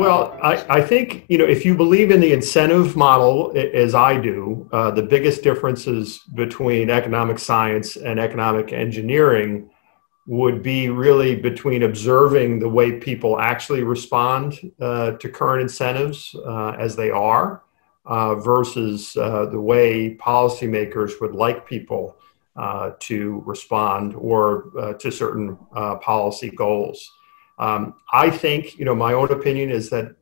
Well, I think, if you believe in the incentive model, as I do, the biggest differences between economic science and economic engineering would be really between observing the way people actually respond to current incentives as they are versus the way policymakers would like people to respond or to certain policy goals. I think, my own opinion is that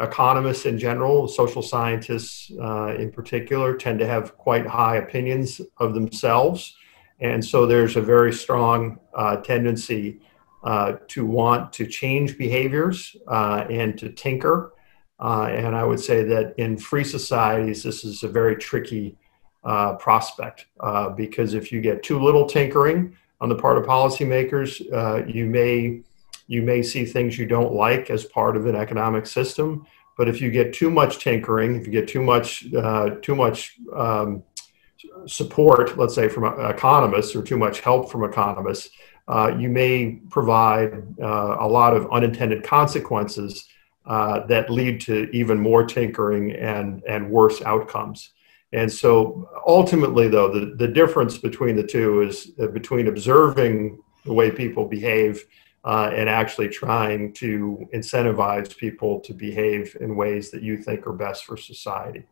economists in general, social scientists in particular, tend to have quite high opinions of themselves. And so there's a very strong tendency to want to change behaviors and to tinker. And I would say that in free societies, this is a very tricky prospect because if you get too little tinkering on the part of policymakers, you may see things you don't like as part of an economic system. But if you get too much tinkering, if you get too much support, let's say from economists, or too much help from economists, you may provide a lot of unintended consequences that lead to even more tinkering and worse outcomes. And so ultimately, though, the difference between the two is between observing the way people behave and actually trying to incentivize people to behave in ways that you think are best for society.